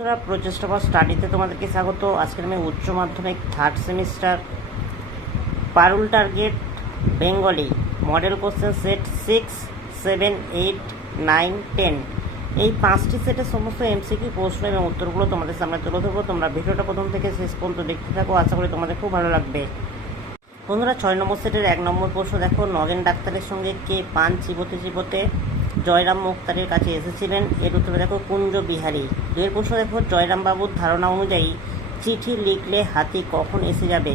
বন্ধুরা, প্রচেষ্টা ফর স্টাডিতে তোমাদেরকে স্বাগত। আজকে আমি উচ্চ মাধ্যমিক third semester Parul target Bengali model question set 6, 7, 8, 9, 10 এই 5টি সেটের সমস্ত এমসিকিউ প্রশ্ন এবং উত্তরগুলো তোমাদের সামনে তুলে ধরবো। তোমরা ভিডিওটা প্রথম থেকে শেষ পর্যন্ত দেখতে থাকো, আশা করি তোমাদের খুব ভালো লাগবে। বন্ধুরা, 6 নম্বর সেটের 1 নম্বর প্রশ্ন দেখো। নগেন ডাক্তারের সঙ্গে কে পান চিবোতে চিবোতে জয়রাম মুক্তারের কাছে এসেছিলেন? এর উত্তরে দেখো কুঞ্জ বিহারী। 2 প্রশ্ন দেখো, জয়রাম বাবুর ধারণা অনুযায়ী চিঠি লিখলে হাতি কখন এসে যাবে?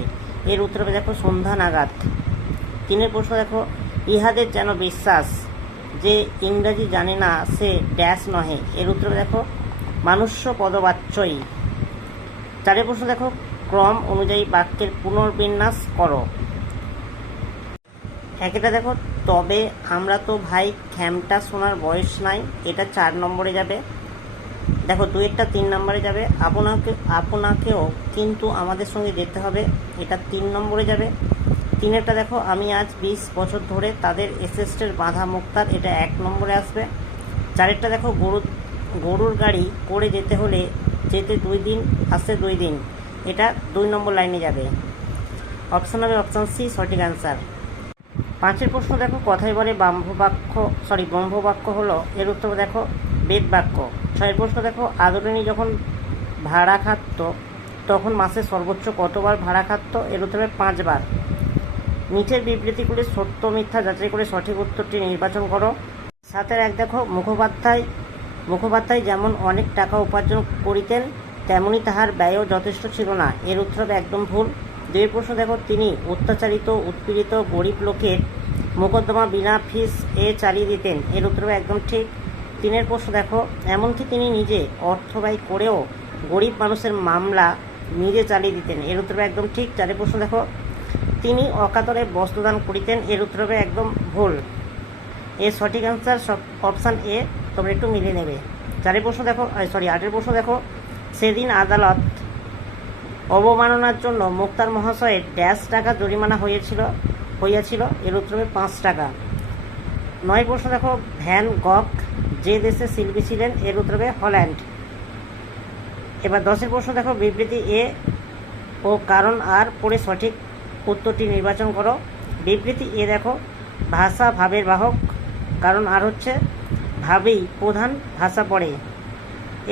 এর উত্তরে দেখো সন্ধ্যা নাগাদ। 3 প্রশ্ন দেখো, ইহাদের যেন বিশ্বাস যে ইংরাজি জানে না সে ড্যাশ নহে। এর উত্তরে দেখো মানুষ্য পদবাচ্যই। 4 প্রশ্ন দেখো, ক্রম অনুযায়ী বাক্যের পুনর্বিন্যাস করো। একটা দেখো, তবে আমরা তো ভাই খ্যামটা শোনার বয়স নাই, এটা 4 নম্বরে যাবে। দেখো 2-টা 3 নম্বরে যাবে। আপনাকেও কিন্তু আমাদের সঙ্গে যেতে হবে, এটা 3 নম্বরে যাবে। 3-টা দেখো, আমি আজ 20 বছর ধরে তাদের এসেস্টের বাঁধা মুক্তার, এটা 1 নম্বরে আসবে। 4-টা দেখো, গরুর গাড়ি করে যেতে হলে যেতে 2 দিন, আসতে 2 দিন, এটা 2 নম্বর লাইনে যাবে। অপশান হবে অপশান সি সঠিক অ্যান্সার। 5 প্রশ্ন দেখো, কথাই বলে ব্রহ্মবাক্য হলো, এর উত্তর দেখো বেদ বাক্য। 6 প্রশ্ন দেখো, আদরিণী যখন ভাড়া খাটত তখন মাসে সর্বোচ্চ কতবার ভাড়া খাটত? এর উত্তরে 5 বার। নিচের বিবৃতিগুলি সত্য মিথ্যা যাচাই করে সঠিক উত্তরটি নির্বাচন করো। 7-1 দেখো, মুখোপাধ্যায় যেমন অনেক টাকা উপার্জন করিতেন তেমনি তাহার ব্যয়ও যথেষ্ট ছিল না। এর উত্তর হবে একদম ভুল। 2 প্রশ্ন দেখো, তিনি অত্যাচারিত উৎপীড়িত গরিব লোকের মোকদ্দমা বিনা ফিস চালিয়ে দিতেন। এর উত্তর হবে একদম ঠিক। 3 প্রশ্ন দেখো, এমনকি তিনি নিজে অর্থ ব্যয় করেও গরিব মানুষের মামলা নিজে চালিয়ে দিতেন। এর উত্তর হবে একদম ঠিক। 4 প্রশ্ন দেখো, তিনি অকাতরে বস্ত্রদান করিতেন। এর উত্তর হবে একদম ভুল। এর সঠিক অ্যান্সার অপশান এ, তোমরা একটু মিলে নেবে। 8 প্রশ্ন দেখো, সেদিন আদালত অবমাননার জন্য মুক্তার মহাশয়ের ড্যাশ টাকা জরিমানা হইয়াছিল। এর উত্তর হবে 5 টাকা। 9 প্রশ্ন দেখো, ভ্যান গক যে দেশে শিল্পী ছিলেন? এর উত্তর হবে হল্যান্ড। এবার 10 প্রশ্ন দেখো, বিবৃতি এ ও কারণ আর পড়ে সঠিক উত্তরটি নির্বাচন করো। বিবৃতি এ দেখো ভাষা ভাবের বাহক, কারণ আর হচ্ছে ভাবেই প্রধান ভাষা পড়ে।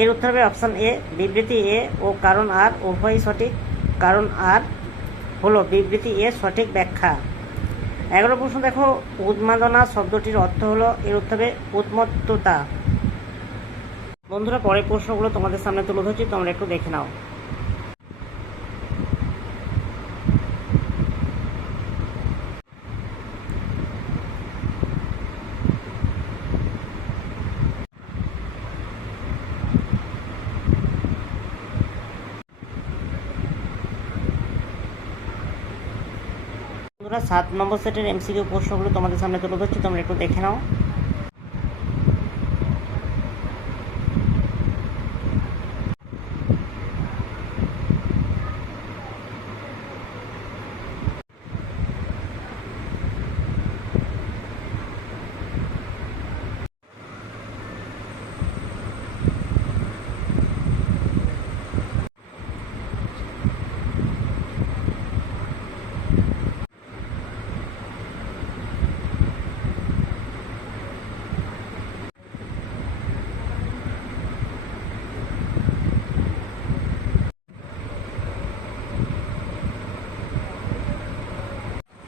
এর উত্তর হবে অপশান এ। বিবৃতি এ ও কারণ আর উভয়ই সঠিক, কারণ আর হলো বিবৃতি এর সঠিক ব্যাখ্যা। 11 প্রশ্ন দেখো, উন্মাদনা শব্দটির অর্থ হলো? এর উত্তর হবে উন্মত্ততা। বন্ধুরা, পরের প্রশ্নগুলো তোমাদের সামনে তুলে ধরছি, তোমরা একটু দেখে নাও। বন্ধুরা, 7 নম্বর সেটের এমসিকিউ প্রশ্নগুলো তোমাদের সামনে তুলে ধরছি, তোমরা একটু দেখে নাও।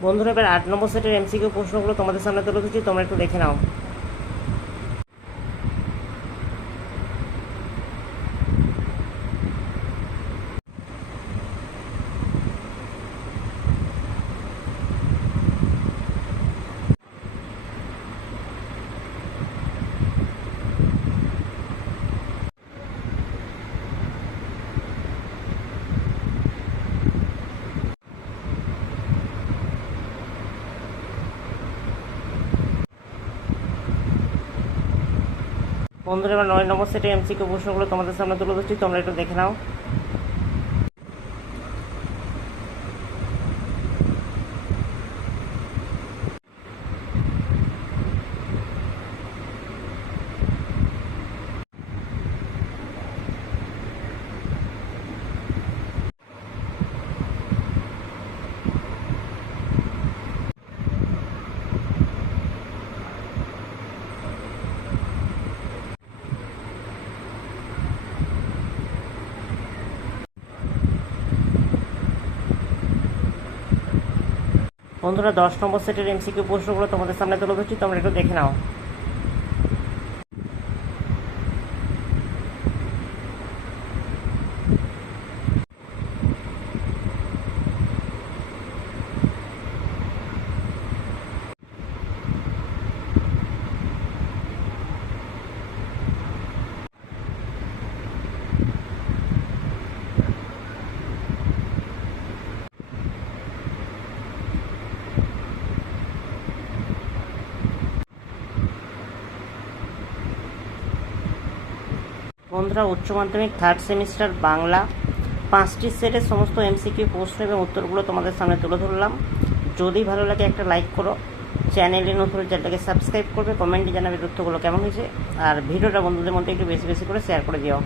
বন্ধুরা, এবার 8 নম্বর সেটের এমসিকিউ প্রশ্নগুলো তোমাদের সামনে তুলে ধরছি, তোমরা একটু দেখে নাও। বন্ধুরা, এবার 9 নম্বর সেটের এমসিকিউ প্রশ্নগুলো তোমাদের সামনে তুলে ধরছি, তোমরা একটু দেখে নাও। বন্ধুরা 10 নম্বর সেটের এমসিকিউ প্রশ্নগুলো তোমাদের সামনে তুলে ধরছি, তোমরা একটু দেখে নাও। বন্ধুরা উচ্চ মাধ্যমিক থার্ড সেমিস্টার বাংলা 5টি সেটের সমস্ত এমসিকিউ প্রশ্ন এবং উত্তরগুলো তোমাদের সামনে তুলে ধরলাম। যদি ভালো লাগে একটা লাইক করো, চ্যানেলে নতুন চ্যানেলটাকে সাবস্ক্রাইব করবে, কমেন্টে জানাবে তথ্যগুলো কেমন হয়েছে, আর ভিডিওটা বন্ধুদের মধ্যে একটু বেশি বেশি করে শেয়ার করে দিও।